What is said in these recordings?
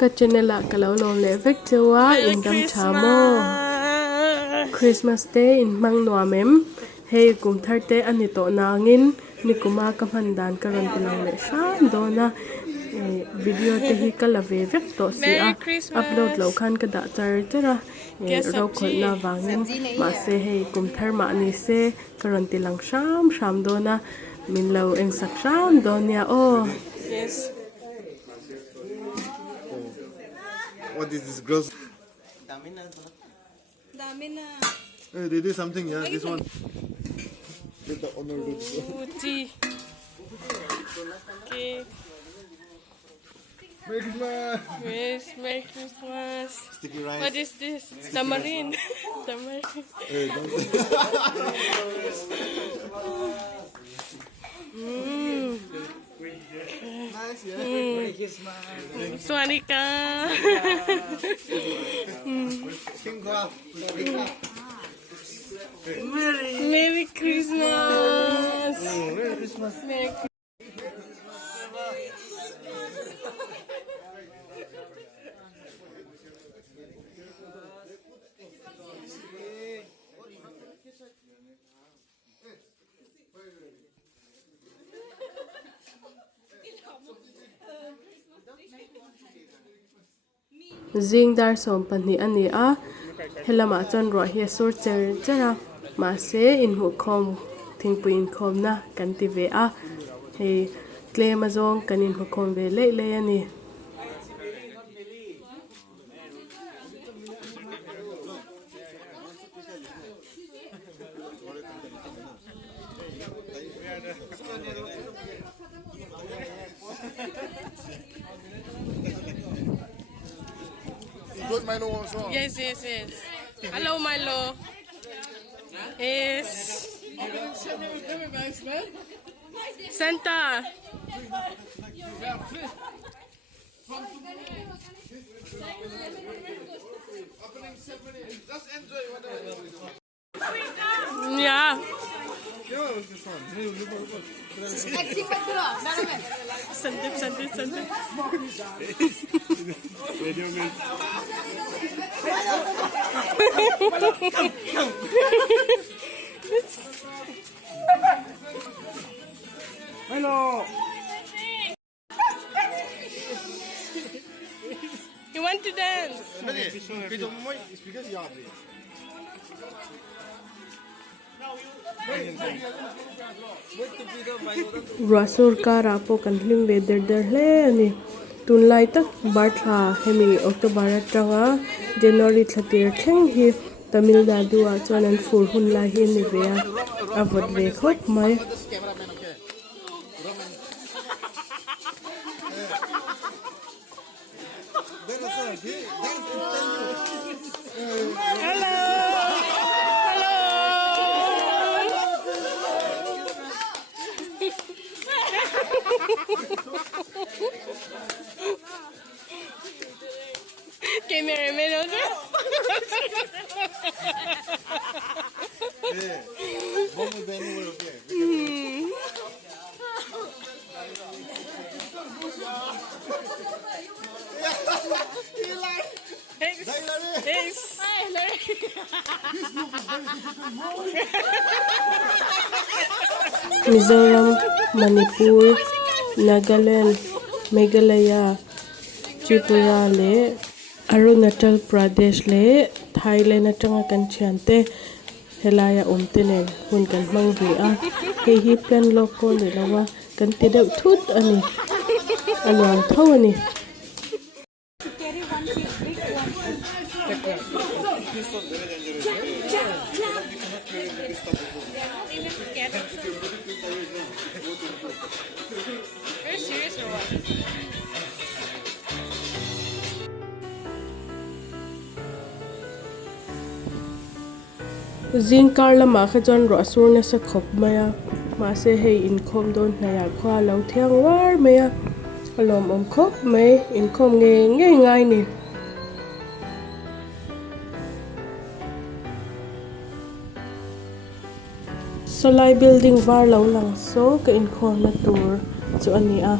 ka chanela kalau lom le vek chewa in dam chamo Christmas day in hmang nuam hei Kumthar te ani to nangin ni kuma ka mandan ka ron tilang le shan dona video te hi kala ve vek to si a upload lo khan ka da char chara ro khol na wangin mahse hei Kumthar ma ni se ka ron tilang sham dona min lo eng sak sham donia Yes. What is this girls? Damina. Hey, they did something, yeah. This one. Let the owner do this one. Tea. Cake. Merry Christmas. Yes, Merry Christmas. Sticky rice. What is this? Tamarind. Tamarind. Hey, don't. Nice, yeah. Merry Christmas. Swanika. Merry Christmas. Merry Christmas. Merry Zingdar som pani ani a helama chon ro hi sur cher chara mahse in hu khom thingpuin khom na kan ti ve a hei Tlai ma zong kanin hu khom ve le ani Good Milo also. Yes. Hello, Milo. Yes. Santa. Yeah. Sandip. Hello. You want to dance? Rasur ka rapo kan hlim ve der hle ani tunlai tak bartha hemi October atanga January 30 theng hi Tamil Nadu a chuan fur hun la hi ni ve a avot ve khop mai Cameraman also. Vamos bem no europeu. Mizoram, Manipur, Nagaland, Meghalaya, Tripura le Arunachal Pradesh le Thailand atanga kan chante helaya umtenen hun kan mangvi a hi plan loko ni lawa kan tidau thut ani anwang thaw ani Very serious or what? Zingkar lama khajon ro sur na sa khop maya mahse hei in khom don na ya khwa lo thiang war maya alom khop mai in khom nge ngai ni Solai building var lo lang so ka in khom na tur chu ani a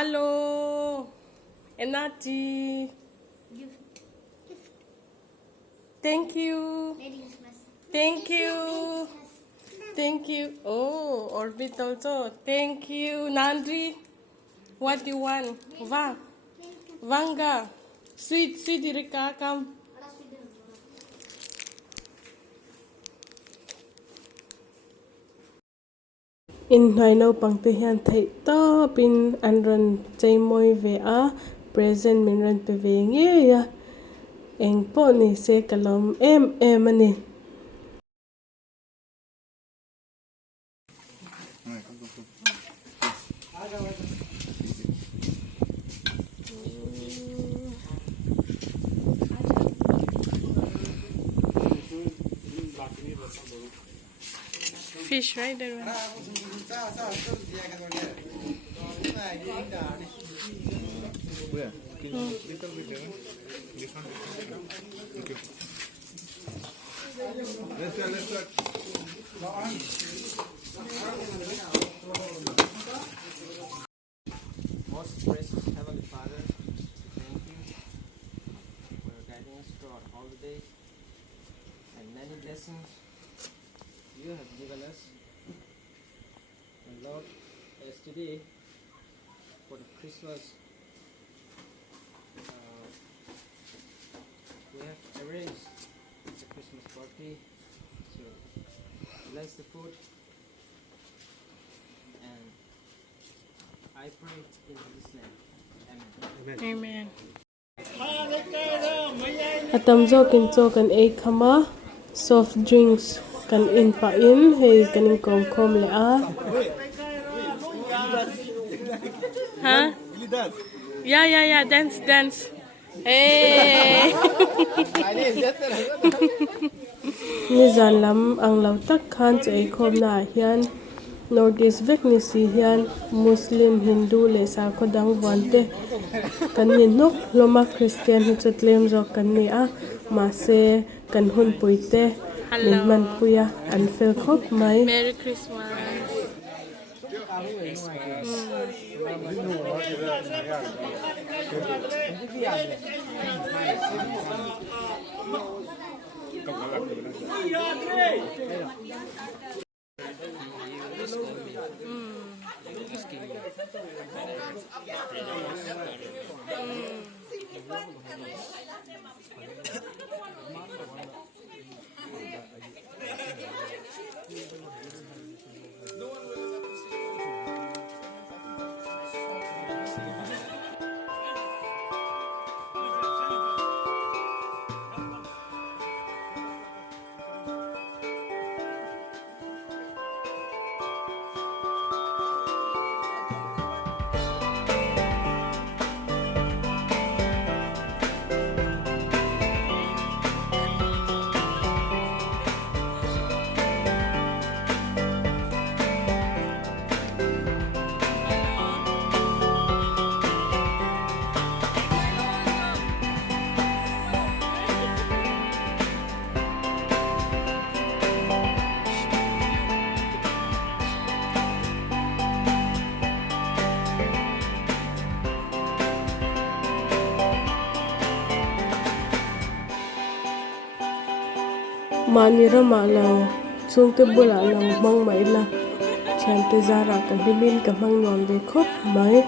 Hello. Enati. Thank you. Thank you. Thank you. Oh, Orbit also. Thank you. Nandri. What do you want? Vanga. Sweet Irika, come. In Naino Pangtihan Tate Pin and Run Jamoy Vea, present Minran Peving, yeah. Eng Pony say Kalom Emani. Fish, right there. Where? Little bit there. This one. Okay. Let's start. Most gracious Heavenly Father, thank you for guiding us throughout all the days and many blessings you have given us. And Lord, as today for the Christmas, we have arranged the Christmas party, so bless the food, and I pray in His name. Amen. Amen. Atamzo kincho kan e khama soft drinks kan in pa in hey kaning kom le a. Huh? Yeah. Dance. Hey. Ni zanlam ang law tak khan che khom na hian Northeast vek ni si hian Muslim Hindu le sa khodang wante kan ni nok loma Christian hi chatlem zo kan ni a mahse kan hun puite min man puya an fel khop mai. Merry Christmas. Manira malaw chung te bula law mang mai la chan te zara kan himin ka mang nuam ve khop mai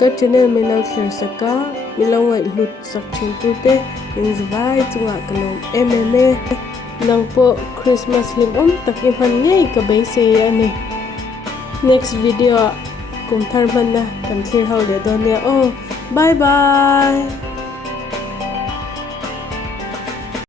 ka channel minal thlirsak milawai lut sak chin tu te in zvai chunga kalom MMA nang po Christmas hlim takin han ngei ka bei se ani next video Kumthar man na kan thlir hau le don ya oh bye bye.